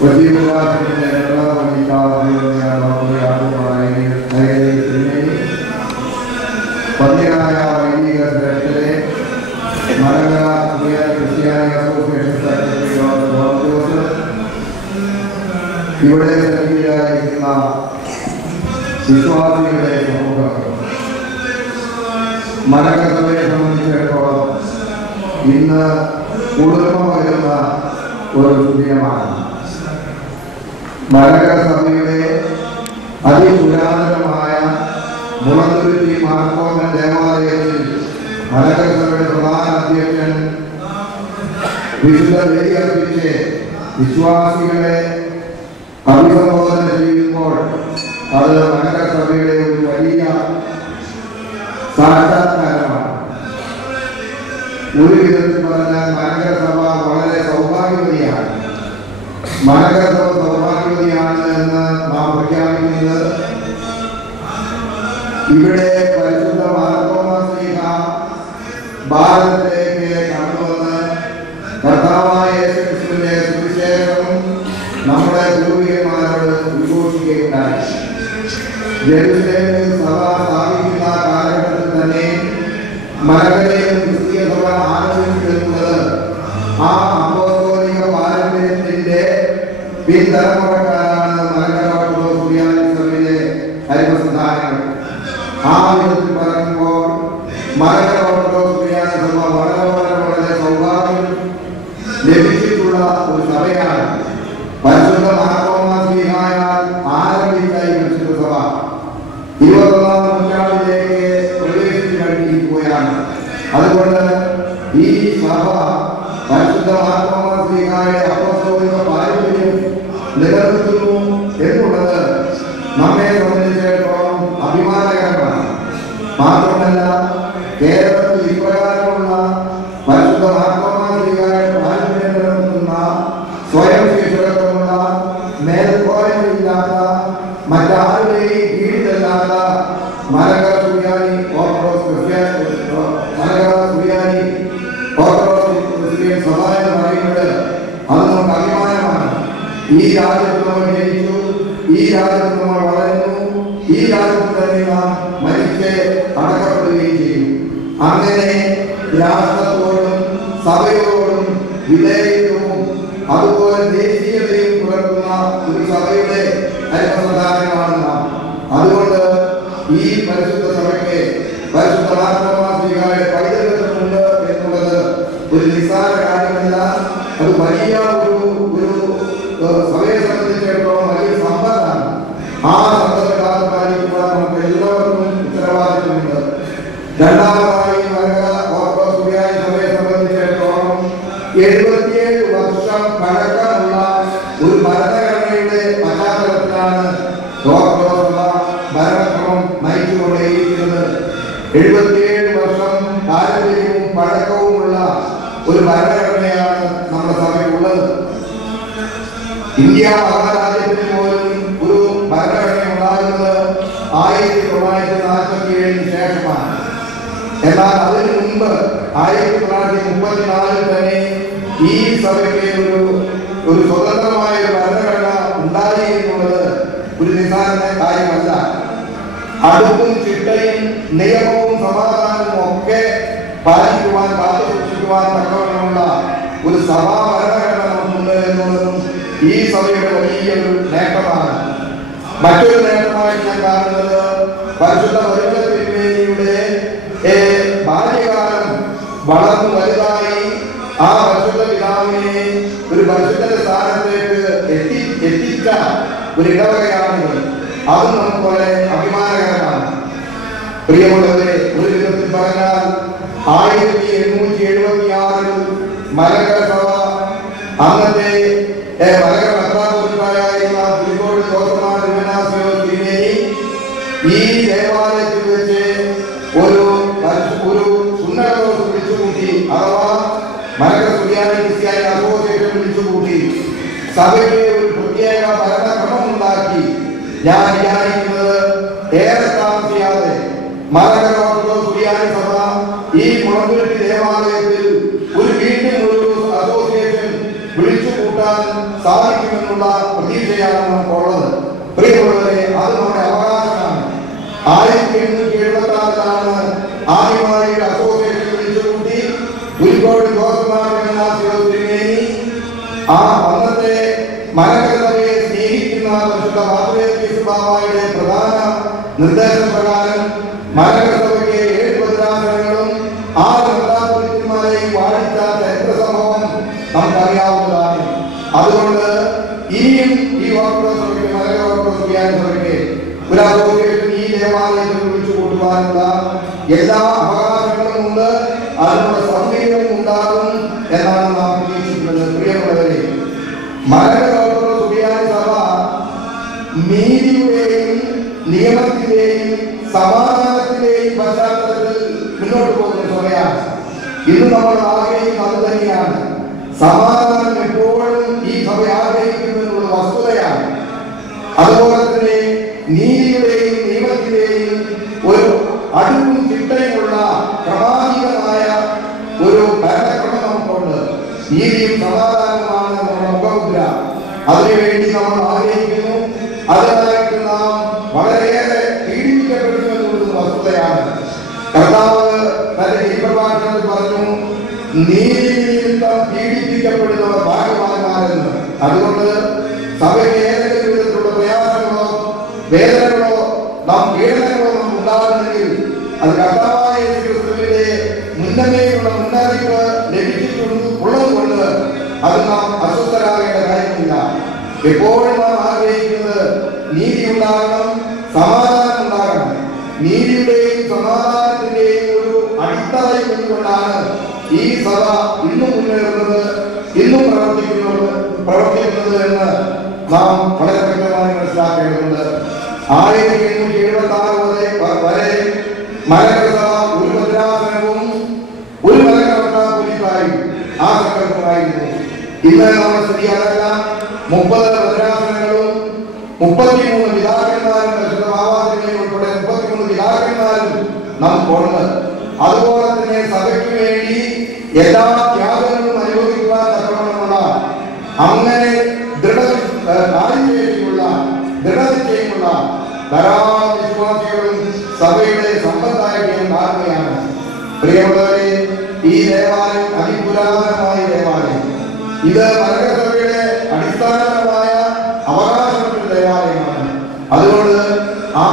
ഇവിടെ സന്നിഹിതരായിരിക്കുന്ന വിശ്വാസികളുടെ സമൂഹം മലങ്കര സഭയെ സംബന്ധിച്ചിടത്തോളം ഇന്ന് കുളിർമ വരുന്ന ഒരു ദിനമാണ്. മലങ്കര സഭയുടെ അതിപുരാതനമായ മുളന്തുരുത്തി മാർത്തോമൻ ദേവാലയത്തിൽ മലങ്കര സഭയുടെ പ്രധാന അധ്യക്ഷൻ വിശുദ്ധ ബലി അർപ്പിച്ച് വിശ്വാസികളെ അഭിസംബോധന ചെയ്യുമ്പോൾ അത് മലങ്കര സഭയുടെ ഒരു വലിയ സാക്ഷാത്കാരമാണ്. ഒരു വിധത്തിൽ പറഞ്ഞാൽ മലങ്കര സഭ വളരെ സൗഭാഗ്യവതിയാണ്. മലങ്കര സഭ സൗഭാഗ്യവതിയാണ് എന്ന് നാം പ്രഖ്യാപിക്കുന്നത് ഇവിടെ പരിശുദ്ധ മാർത്തോമാ ശ്ലീഹ ഭാരതത്തിലേക്ക് കടന്നുവന്ന് കർത്താവായ യേശുക്രിസ്തുവിന്റെ സുവിശേഷം നമ്മുടെ പൂർവികന്മാരോട് ഉദ്ഘോഷിക്കുകയുണ്ടായി. ജെറുസലേമിൽ സഭ സ്ഥാപിക്കുന്ന കാലഘട്ടത്തിൽ തന്നെ മലങ്കരയിൽ ക്രിസ്തീയ സഭ ആരംഭിച്ചിരുന്നത് ആ അപ്പോസ്തലിക പാരമ്പര്യത്തിന്റെ പിൻതലമുറക്കാരാണ് മലങ്കര ഓർത്തഡോക്സ് സഭയിലെ ഹരിമസന്ധാനങ്ങൾ. ആ വിധത്തിൽ പറയുമ്പോൾ മലങ്കര ഓർത്തഡോക്സ് സഭ വളരെ സൗഭാഗ്യം ലഭിച്ചിട്ടുള്ള ഒരു സഭയാണ്. പരിശുദ്ധ മാർത്തോമാ ശ്ലീഹായാൽ ആരംഭിച്ച ഈ പരിശുദ്ധ സഭ 21ാം നൂറ്റാണ്ടിലേക്ക് പ്രവേശിച്ചു കഴിഞ്ഞിരിക്കുകയാണ്. അതുകൊണ്ട് ഈ സഭ പരിശുദ്ധ മാർത്തോമാ ശ്ലീഹായുടെ അപ്പോസ്തലിക പാരമ്പര്യം നിലനിർത്തുന്നു എന്നുള്ളത് നമ്മെ സംബന്ധിച്ചിടത്തോളം അഭിമാനകരമാണ്. മാത്രമല്ല കേരളത്തിൽ ഇപ്രകാരമുള്ള പരിശുദ്ധ മാർത്തോമാ ശ്ലീഹായുടെ പാരമ്പര്യം നിലനിർത്തുന്ന സ്വയം ശിക്ഷകത്വമുള്ള മേൽക്കോയ്മയില്ലാത്ത മറ്റാരുടെയും കീഴിലല്ലാത്ത മലങ്കര സുറിയാനി ഓർത്തഡോക്സ് ക്രിസ്ത്യൻ സഭ എന്ന് പറയുന്നത് അത് നമുക്ക് അഭിമാനമാണ്. ഈ രാജ്യത്ത് നമ്മൾ ജനിച്ചു, ഈ രാജ്യത്ത് നമ്മൾ വളരുന്നു, ഈ രാജ്യത്ത് തന്നെ നാം മരിച്ച് അടക്കപ്പെടുകയും ചെയ്യും. അങ്ങനെ രാഷ്ട്രത്തോടും സഭയോടും വിധേയത്വവും അതുപോലെ ദേശീയതയും പുലർത്തുന്ന ഒരു സഭയുടെ ഹരിമസന്ധാനങ്ങളാണ് നാം. അതുകൊണ്ട് ഈ പരിശുദ്ധ സഭയ്ക്ക് പരിശുദ്ധ മാർത്തോമാ ശ്ലീഹായുടെ പൈതൃകമുണ്ട് എന്നുള്ളത് ഒരു നിസ്സാര കാര്യമല്ല. അത് വലിയ ഒരു സഭയെ സംബന്ധിച്ചിടത്തോളം വലിയ സമ്പത്താണ്. ആ സമ്പത്ത് കാത്തുപാലിക്കുവാൻ നമുക്ക് എല്ലാവർക്കും ഉത്തരവാദിത്വമുണ്ട്. രണ്ടാമതായി മലങ്കര ഓർത്തഡോക്സ് സഭയെ സംബന്ധിച്ചിടത്തോളം 77 വർഷം പഴക്കമുള്ള ഒരു ഭരണഘടനയുടെ പശ്ചാത്തലത്തിലാണ് ഓർത്തഡോക്സ് സഭ ഭരണക്രമം നയിച്ചുകൊണ്ടേയിരിക്കുന്നത്. 77 വർഷം പാരമ്പര്യവും പഴക്കവുമുള്ള ഒരു ഭരണഘടനയാണ് നമ്മുടെ സഭയ്ക്കുള്ളത്. ഇന്ത്യ മഹാരാജ്യത്തിന് പോലും ഒരു ഭരണഘടന ഉണ്ടാകുന്നത് 1947 ശേഷമാണ്. എന്നാൽ അതിനു മുമ്പ് 1934 തന്നെ ഈ സഭയ്ക്ക് ഒരു സ്വതന്ത്രമായ ഒരു ഭരണഘടന ഉണ്ടായി എന്നുള്ളത് ഒരു നിസ്സാര കാര്യമല്ല. അടുപ്പും ചിട്ടയും നിയമവും സമാധാനവും ഒക്കെ പാലിക്കുവാൻ കാത്തുസൂക്ഷിക്കുവാൻ തക്കവണ്ണമുള്ള ഒരു സഭാ ഭരണഘടന നമുക്കുണ്ട് എന്നുള്ളതും ഈ സഭയുടെ വലിയൊരു നേട്ടമാണ്. മറ്റൊരു നേട്ടമായി ഞാൻ കാണുന്നത് പരിശുദ്ധ പരിമല തിരുമേനിയുടെ ബാല്യകാലം വളർന്നു വലുതായി ആ പരിശുദ്ധ പിതാവിനെ ഒരു പരിശുദ്ധ സ്ഥാനത്തേക്ക് എത്തിച്ച ഒരു ഇടവകയാണിത്. അത് നമുക്ക് വളരെ അഭിമാനകരമാണ്. പ്രിയമുള്ളവരെ, ഒരു വിധത്തിൽ പറഞ്ഞാൽ 1876 മലങ്കര സഭ അന്നത്തെ മലങ്കര മെത്രാപ്പൊലീത്തായിരുന്ന പുലിക്കോട് ജോസഫ് തിരുമേനി ഈ ദേവാലയത്തിൽ വെച്ച് ഒരു സുന്നതദോസ് വിളിച്ചുകൂട്ടി, അഥവാ മലങ്കര സുറിയാനി ക്രിസ്ത്യാനി അസോസിയേഷൻ വിളിച്ചുകൂട്ടി സഭയ്ക്ക് ഒരു പ്രത്യേക ഭരണക്രമം ഉണ്ടാക്കി. ഞാൻ വിചാരിക്കുന്നത് ഏറെ താമസിയാതെ മലങ്കര ഓർത്തഡോക്സ് സുറിയാനി സഭ ഈ മുളന്തുരുത്തി ദേവാലയത്തിൽ വീണ്ടും ഒരു അസോസിയേഷൻ വിളിച്ചുകൂട്ടാൻ കൂട്ടാൻ സാധിക്കുമെന്നുള്ള പ്രതീക്ഷയാണ് നമുക്കുള്ളത്. പ്രിയമുള്ളവരെ, അത് നമ്മുടെ അവകാശമാണ്. 1876 ആദ്യമായി അസോസിയേഷൻ വിളിച്ചുകൂട്ടി പുലിക്കോട് ആ അന്നത്തെ മലങ്കരസഭയെ സ്നേഹിക്കുന്ന ബാബയുടെ പ്രധാന നിർദ്ദേശപ്രകാരം മലങ്കരസഭയ്ക്ക് 7 ഭദ്രാസനങ്ങളും 6 മെത്രാപ്പൊലീത്തന്മാരെയും വാഴിച്ച ചരിത്ര സംഭവം നമുക്കറിയാവുന്നതാണ്. അതുകൊണ്ട് ഇനിയും ഈ ഓർത്തഡോക്സ് സഭയ്ക്ക്, മലങ്കര ഓർത്തഡോക്സ് സുറിയാനി സഭയ്ക്ക് ഒരു അസോസിയേഷൻ ഈ ദേവാലയത്തിൽ വിളിച്ചു കൂട്ടുവാനുള്ള എല്ലാ അവകാശങ്ങളും ഉണ്ട്, അതിനുള്ള സൗകര്യവും ഉണ്ടാകും എന്നാണ് നാം പ്രതീക്ഷിക്കുന്നത്. പ്രിയമുള്ളവരെ, മലങ്കര ഓർത്തഡോക്സ് സുറിയാനി സഭ നീതിയുടെയും നിയമത്തിന്റെയും സമാധാനത്തിന്റെയും പശ്ചാത്തലത്തിൽ മുന്നോട്ട് പോകുന്ന സഭയാണ്. ഇന്ന് നമ്മൾ ആഗ്രഹിക്കുന്നത് അത് തന്നെയാണ്. സമാധാനം എപ്പോഴും ഈ സഭ ആഗ്രഹിക്കുന്നു എന്നുള്ള വസ്തുതയാണ്. അതുപോലെ തന്നെ നീതിയുടെയും നിയമത്തിന്റെയും ഒരു അടുക്കും ചിട്ടയുമുള്ള ക്രമാതീതമായ ഒരു ഭരണക്രമം നമുക്കുണ്ട്. നീതിയും സമാധാനവുമാണ് നമ്മുടെ മുഖമുദ്ര. അതിനുവേണ്ടി നമ്മൾ ആഗ്രഹിക്കുന്നു. അതിനായിട്ട് നാം വളരെയേറെ പീഡിപ്പിക്കപ്പെടുന്നു എന്നുള്ളത് വസ്തുതയാണ്. കർത്താവ് തന്റെ പ്രഭാഷണത്തിൽ പറഞ്ഞു, നീതി നിമിത്തം പീഡിപ്പിക്കപ്പെടുന്നവർ ഭാഗ്യവാന്മാരെന്ന്. അതുകൊണ്ട് സഭയ്ക്ക് ഏതെങ്കിലും വിധത്തിലുള്ള പ്രയാസങ്ങളോ വേദനകളോ പീഡനങ്ങളോ നമുക്ക് ഉണ്ടാകുന്നെങ്കിൽ അത് കർത്താവായ യേശുക്രിസ്തുവിന്റെ മുന്നമേയുള്ള മുന്നറിയിപ്പ് ലഭിച്ചിട്ടുള്ളതുകൊണ്ട് അത് നാം അസ്വസ്ഥരാകേണ്ട കാര്യമില്ല. എപ്പോഴും നാം ആഗ്രഹിക്കുന്നത് നീതി ഉണ്ടാകണം, സമാധാനം ഉണ്ടാകണം. നീതിയുടെയും സമാധാനത്തിന്റെയും ഒരു അടിത്തറയിൽ നിന്നുകൊണ്ടാണ് ഈ സഭ ഇന്നും മുന്നേറുന്നത്, ഇന്നും പ്രവർത്തിക്കുന്നത് എന്ന് നാം വളരെ വ്യക്തമായി മനസ്സിലാക്കേണ്ടതുണ്ട്. 1876 വരെ മലങ്കര സഭ ഒരു ഭദ്രാസനവും ഒരു മലങ്കര മെത്രാപ്പൊലീത്തായും ആ സങ്കല്പമായിരുന്നു. ഇന്ന് നമ്മുടെ സ്ഥിതി അതല്ല. 30 ഭദ്രാസനങ്ങളും 33 പിതാക്കന്മാരും ഉൾപ്പെടെ 33 പിതാക്കന്മാരും നമുക്കുണ്ട്. അതുപോലെ തന്നെ സഭയ്ക്ക് വേണ്ടി എല്ലാ ത്യാഗങ്ങളും അനുഭവിക്കുവാൻ തക്കവണ്ണമുള്ള അങ്ങനെ ദൃഢനിശ്ചയമുള്ള ധാരാളം വിശ്വാസികളും സഭയുടെ സമ്പത്തായിട്ട് ഞാൻ കാണുകയാണ്. പ്രിയമുള്ളവരെ, ഈ ദേവാലയം അതിപുരാതനമായ ദേവാലയം. ഇത് മലങ്കര സഭയുടെ അടിസ്ഥാനപരമായ അവകാശപ്പെട്ട ദേവാലയമാണ്. അതുകൊണ്ട് ആ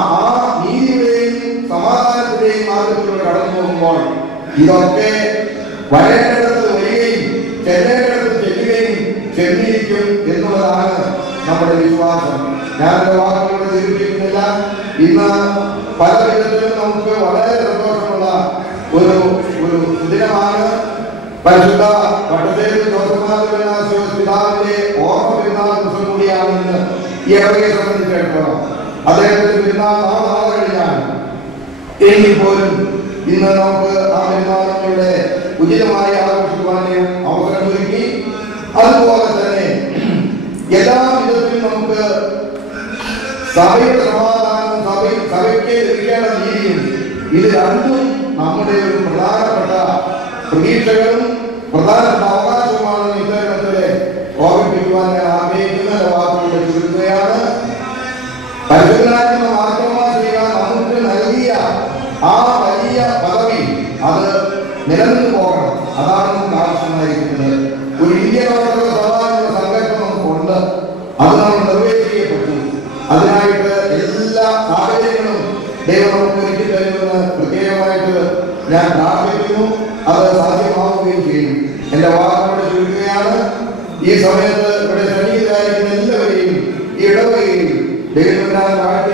നീതിയുടെയും സമാധാനത്തിന്റെയും മാർഗത്തിലൂടെ കടന്നു പോകുമ്പോൾ ഇതൊക്കെ വരേണ്ടിടത്ത് വരികയും ചെല്ലേണ്ടിടത്ത് ചെല്ലുകയും ചെന്നിരിക്കും എന്നുള്ളതാണ് നമ്മുടെ വിശ്വാസം. ഞാൻ എന്റെ വാക്കുകളോട് ദീർഘിപ്പിക്കുന്നില്ല. ഇന്ന് പല വിധത്തിലും നമുക്ക് വളരെ സന്തോഷമുള്ള ഒരു ദിനമാണ്. പരിശുദ്ധ പട്ടത്തേരി പിതാവിന്റെ ഓർമ്മ പെരുന്നാൾ ദിവസം കൂടിയാണ് ഇന്ന്. ഈ ഇടവകയെ സംബന്ധിച്ചിടത്തോളം അദ്ദേഹത്തിന്റെ പെരുന്നാൾ നാളെ കഴിഞ്ഞാണ്. എങ്കിൽ പോലും ഇന്ന് നമുക്ക് ആ പെരുന്നാളിലൂടെ ഉചിതമായി ആഘോഷിക്കുവാനും അവസരം ഒരുക്കി. അതുപോലെ തന്നെ എല്ലാ വിധത്തിലും നമുക്ക് സഭയുടെ സമാധാനം, സഭയ്ക്ക് ലഭിക്കേണ്ട നീതിയും, ഇത് രണ്ടും നമ്മുടെ ഒരു പ്രധാനപ്പെട്ട പ്രതീക്ഷകളും പ്രധാനപ്പെട്ട അവകാശവുമാണ് ഇത്തരത്തിലെ ഓർമ്മിപ്പിക്കുവാൻ ഞാൻ ആഗ്രഹിക്കുന്ന വാക്കുകളുടെ ചുരുക്കുകയാണ്. പരിശുദ്ധനായിരുന്ന മാർത്തോമാ ശ്ലീഹ നമുക്ക് നൽകിയ ആ വലിയ പദവി അത് നിലനിന്ന് പോകണം. അതാണ് നമുക്ക് ആവശ്യമായിരിക്കുന്നത്. ഒരു ഇന്ത്യൻ ഓർത്തഡോക്സ് സഭ എന്ന സങ്കല്പം നമുക്കുണ്ട്. അത് നമ്മൾ നിർവഹിക്കപ്പെട്ടു. അതിനായിട്ട് എല്ലാ സാഹചര്യങ്ങളും ദൈവം നമുക്ക് ഒരുക്കി തരുമെന്ന് പ്രത്യേകമായിട്ട് ഞാൻ പ്രാർത്ഥിക്കുന്നു. അത് സാധ്യമാവുകയും ചെയ്യും. എന്റെ വാക്കുകളുടെ ചുരുക്കുകയാണ്. ഈ സമയത്ത് ഇവിടെ സന്നിഹിതരായിരിക്കുന്ന എല്ലാവരെയും ഈ ഇടവകയും ദൈവത്തിനായി വാഴ്ത്തി